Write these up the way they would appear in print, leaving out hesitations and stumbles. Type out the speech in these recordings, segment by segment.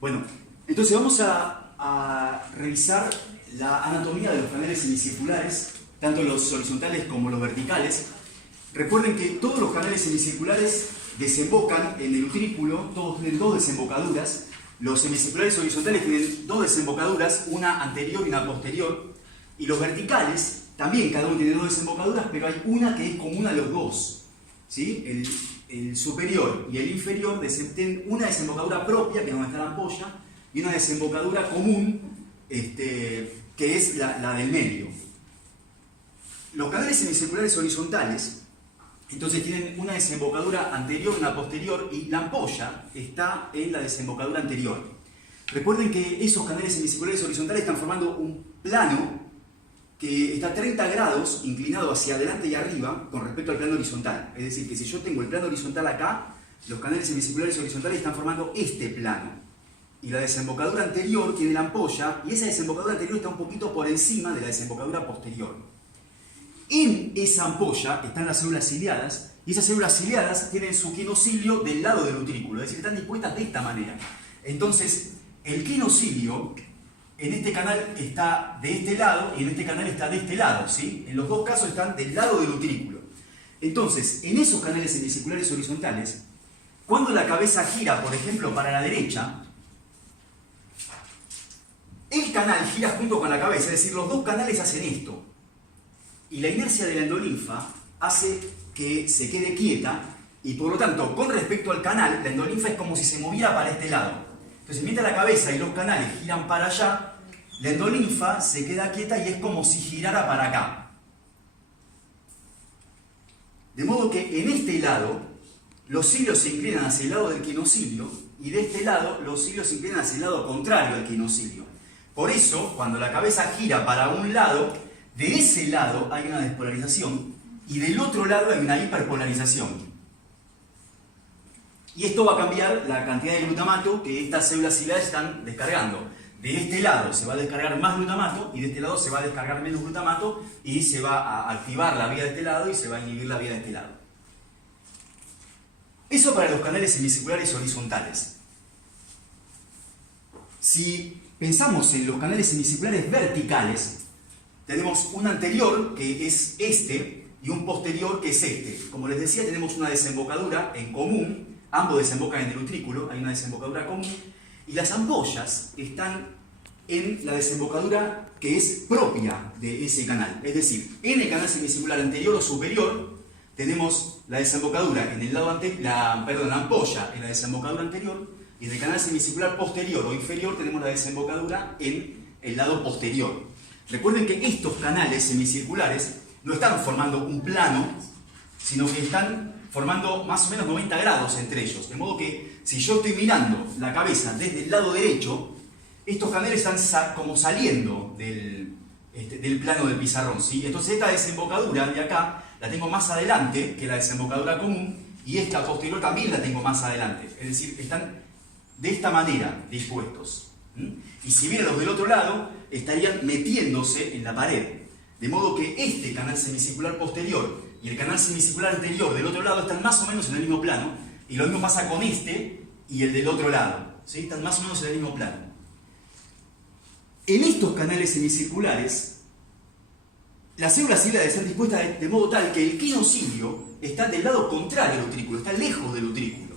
Bueno, entonces vamos a revisar la anatomía de los canales semicirculares, tanto los horizontales como los verticales. Recuerden que todos los canales semicirculares desembocan en el utrículo, todos tienen dos desembocaduras. Los semicirculares horizontales tienen dos desembocaduras, una anterior y una posterior. Y los verticales, también cada uno tiene dos desembocaduras, pero hay una que es común a los dos, ¿sí? El superior y el inferior tienen una desembocadura propia, que es donde está la ampolla, y una desembocadura común, que es la del medio. Los canales semicirculares horizontales, entonces tienen una desembocadura anterior y una posterior, y la ampolla está en la desembocadura anterior. Recuerden que esos canales semicirculares horizontales están formando un plano que está a 30 grados inclinado hacia adelante y arriba con respecto al plano horizontal. Es decir, que si yo tengo el plano horizontal acá, los canales semicirculares horizontales están formando este plano. Y la desembocadura anterior tiene la ampolla, y esa desembocadura anterior está un poquito por encima de la desembocadura posterior. En esa ampolla están las células ciliadas, y esas células ciliadas tienen su quinocilio del lado del utrículo, es decir, están dispuestas de esta manera. Entonces, el quinocilio en este canal está de este lado y en este canal está de este lado, ¿sí? En los dos casos están del lado del utrículo. Entonces, en esos canales semicirculares horizontales, cuando la cabeza gira, por ejemplo, para la derecha, el canal gira junto con la cabeza, es decir, los dos canales hacen esto. Y la inercia de la endolinfa hace que se quede quieta y, por lo tanto, con respecto al canal, la endolinfa es como si se moviera para este lado. Entonces, mientras la cabeza y los canales giran para allá, la endolinfa se queda quieta y es como si girara para acá. De modo que en este lado, los cilios se inclinan hacia el lado del quinocilio y de este lado, los cilios se inclinan hacia el lado contrario al quinocilio. Por eso, cuando la cabeza gira para un lado, de ese lado hay una despolarización y del otro lado hay una hiperpolarización. Y esto va a cambiar la cantidad de glutamato que estas células ciliares están descargando. De este lado se va a descargar más glutamato y de este lado se va a descargar menos glutamato y se va a activar la vía de este lado y se va a inhibir la vía de este lado. Eso para los canales semicirculares horizontales. Si pensamos en los canales semicirculares verticales, tenemos un anterior que es este y un posterior que es este. Como les decía, tenemos una desembocadura en común. Ambos desembocan en el utrículo, hay una desembocadura común, y las ampollas están en la desembocadura que es propia de ese canal. Es decir, en el canal semicircular anterior o superior tenemos la desembocadura en el lado la ampolla en la desembocadura anterior, y en el canal semicircular posterior o inferior tenemos la desembocadura en el lado posterior. Recuerden que estos canales semicirculares no están formando un plano, sino que están formando más o menos 90 grados entre ellos. De modo que si yo estoy mirando la cabeza desde el lado derecho, estos canales están como saliendo del plano del pizarrón, ¿sí? Entonces esta desembocadura de acá la tengo más adelante que la desembocadura común y esta posterior también la tengo más adelante. Es decir, están de esta manera dispuestos. Y si vieran los del otro lado, estarían metiéndose en la pared. De modo que este canal semicircular posterior y el canal semicircular anterior del otro lado están más o menos en el mismo plano, y lo mismo pasa con este y el del otro lado, ¿sí? Están más o menos en el mismo plano. En estos canales semicirculares, las células ciliares están dispuestas de modo tal que el quinocilio está del lado contrario al utrículo, está lejos del utrículo.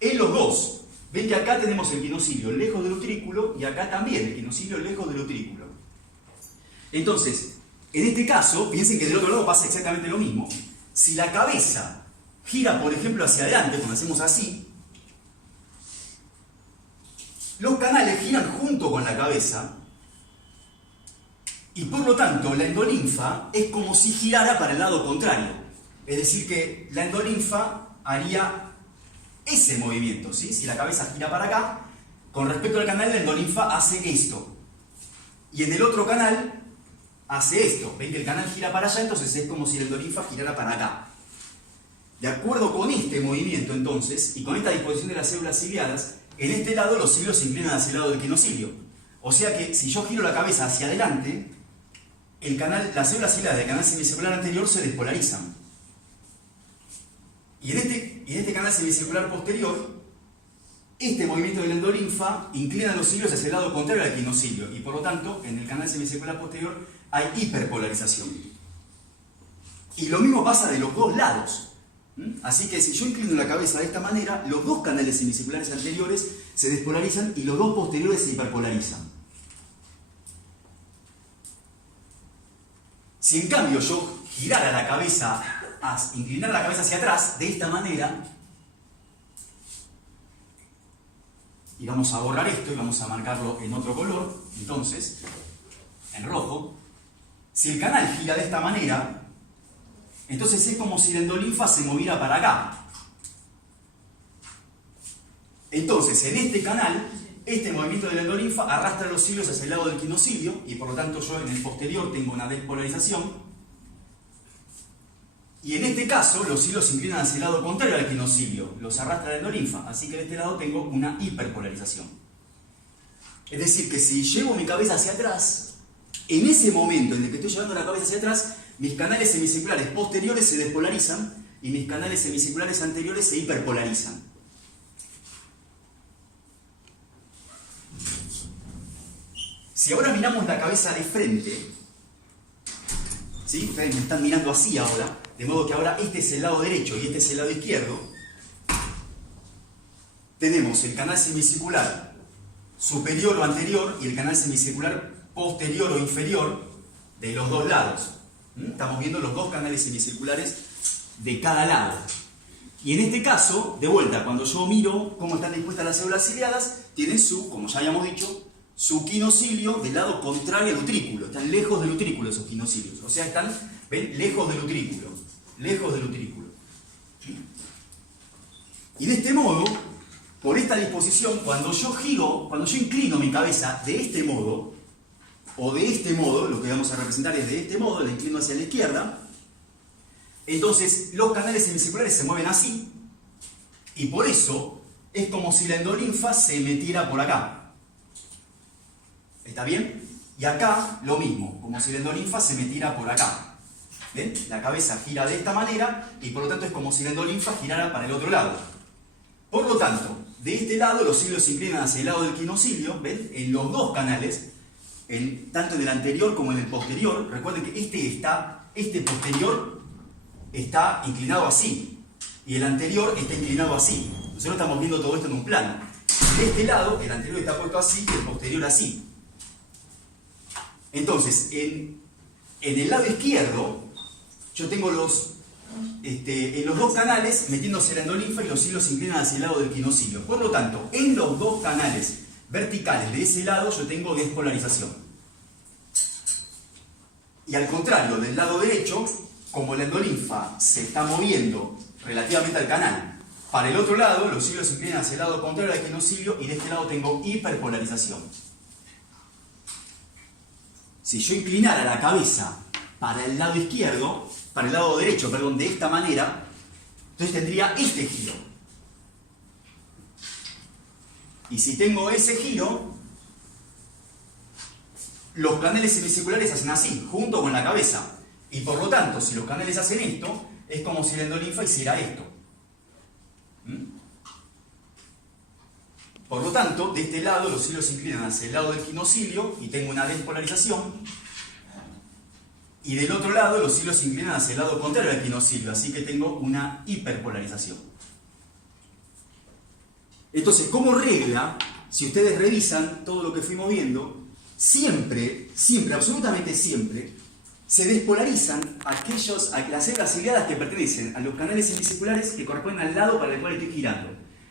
En los dos, ven que acá tenemos el quinocilio lejos del utrículo y acá también el quinocilio lejos del utrículo. Entonces, en este caso, piensen que del otro lado pasa exactamente lo mismo. Si la cabeza gira, por ejemplo, hacia adelante, como hacemos así, los canales giran junto con la cabeza y por lo tanto la endolinfa es como si girara para el lado contrario. Es decir, que la endolinfa haría ese movimiento, ¿sí? Si la cabeza gira para acá, con respecto al canal, la endolinfa hace esto. Y en el otro canal hace esto. Ven que el canal gira para allá, entonces es como si la endolinfa girara para acá. De acuerdo con este movimiento, entonces, y con esta disposición de las células ciliadas, en este lado los cilios se inclinan hacia el lado del quinocilio. O sea que si yo giro la cabeza hacia adelante, las células ciliadas del canal semicircular anterior se despolarizan. Y en este canal semicircular posterior, este movimiento del endolinfa inclina los cilios hacia el lado contrario al equinocilio y por lo tanto en el canal semicircular posterior hay hiperpolarización. Y lo mismo pasa de los dos lados. Así que si yo inclino la cabeza de esta manera, los dos canales semicirculares anteriores se despolarizan y los dos posteriores se hiperpolarizan. Si en cambio yo girara la cabeza, inclinar la cabeza hacia atrás, de esta manera, y vamos a borrar esto y vamos a marcarlo en otro color, entonces, en rojo, si el canal gira de esta manera, entonces es como si el endolinfa se moviera para acá. Entonces, en este canal, este movimiento del endolinfa arrastra los cilios hacia el lado del equinocilio y por lo tanto yo en el posterior tengo una despolarización. Y en este caso, los cilios se inclinan hacia el lado contrario al equinocilio, los arrastra el endolinfa, así que de este lado tengo una hiperpolarización. Es decir, que si llevo mi cabeza hacia atrás, en ese momento en el que estoy llevando la cabeza hacia atrás, mis canales semicirculares posteriores se despolarizan y mis canales semicirculares anteriores se hiperpolarizan. Si ahora miramos la cabeza de frente, ¿sí? Ustedes me están mirando así ahora, de modo que ahora este es el lado derecho y este es el lado izquierdo. Tenemos el canal semicircular superior o anterior y el canal semicircular posterior o inferior de los dos lados. Estamos viendo los dos canales semicirculares de cada lado. Y en este caso, de vuelta, cuando yo miro cómo están dispuestas las células ciliadas, tienen su, como ya habíamos dicho, su quinocilio del lado contrario al utrículo. Están lejos del utrículo esos quinocilios. O sea, están, ¿ven? Lejos del utrículo. Lejos del utrículo. Y de este modo, por esta disposición, cuando yo inclino mi cabeza de este modo, o de este modo, lo que vamos a representar es de este modo, la inclino hacia la izquierda, entonces los canales semicirculares se mueven así, y por eso es como si la endolinfa se metiera por acá. ¿Está bien? Y acá lo mismo, como si la endolinfa se metiera por acá. ¿Ven? La cabeza gira de esta manera, y por lo tanto es como si la endolinfa girara para el otro lado. Por lo tanto, de este lado los cilios se inclinan hacia el lado del quinocilio, ¿ven? En los dos canales, tanto en el anterior como en el posterior. Recuerden que este posterior está inclinado así y el anterior está inclinado así. Nosotros estamos viendo todo esto en un plano. De este lado, el anterior está puesto así y el posterior así. Entonces, en el lado izquierdo, yo tengo en los dos canales metiéndose la endolinfa y los cilios se inclinan hacia el lado del quinocilio. Por lo tanto, en los dos canales verticales de ese lado yo tengo despolarización. Y al contrario, del lado derecho, como la endolinfa se está moviendo relativamente al canal, para el otro lado los cilios se inclinan hacia el lado contrario al quinocilio y de este lado tengo hiperpolarización. Si yo inclinara la cabeza para el lado izquierdo, para el lado derecho, perdón, de esta manera, entonces tendría este giro. Y si tengo ese giro, los canales semicirculares hacen así, junto con la cabeza. Y por lo tanto, si los canales hacen esto, es como si la endolinfa hiciera esto. Por lo tanto, de este lado los cilios se inclinan hacia el lado del quinocilio y tengo una despolarización. Y del otro lado los cilios se inclinan hacia el lado contrario al quinocilio, así que tengo una hiperpolarización. Entonces, como regla, si ustedes revisan todo lo que fuimos viendo, siempre, absolutamente siempre, se despolarizan las células ciliadas que pertenecen a los canales semicirculares que corresponden al lado para el cual estoy girando.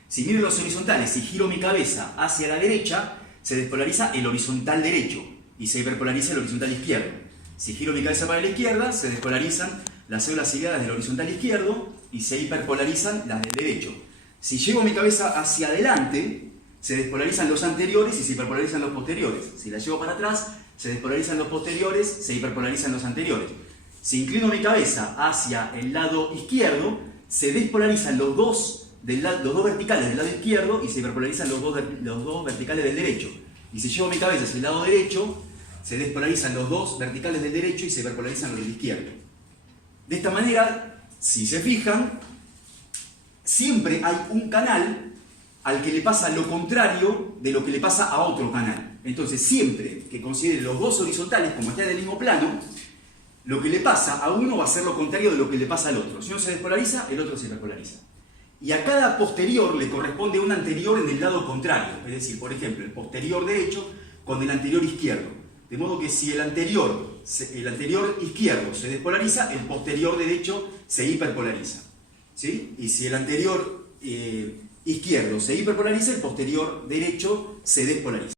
Si miro los horizontales y giro mi cabeza hacia la derecha, se despolariza el horizontal derecho y se hiperpolariza el horizontal izquierdo. Si giro mi cabeza para la izquierda, se despolarizan las células ciliadas del horizontal izquierdo y se hiperpolarizan las del derecho. Si llevo mi cabeza hacia adelante, se despolarizan los anteriores y se hiperpolarizan los posteriores. Si la llevo para atrás, se despolarizan los posteriores, se hiperpolarizan los anteriores. Si inclino mi cabeza hacia el lado izquierdo, se despolarizan los dos verticales del lado izquierdo y se hiperpolarizan los dos verticales del derecho. Y si llevo mi cabeza hacia el lado derecho, se despolarizan los dos verticales del derecho y se hiperpolarizan los del izquierdo. De esta manera, si se fijan, siempre hay un canal al que le pasa lo contrario de lo que le pasa a otro canal. Entonces, siempre que considere los dos horizontales como están en el mismo plano, lo que le pasa a uno va a ser lo contrario de lo que le pasa al otro. Si uno se despolariza, el otro se repolariza. Y a cada posterior le corresponde un anterior en el lado contrario. Es decir, por ejemplo, el posterior derecho con el anterior izquierdo. De modo que si el anterior izquierdo se despolariza, el posterior derecho se hiperpolariza. ¿Sí? Y si el anterior izquierdo se hiperpolariza, el posterior derecho se despolariza.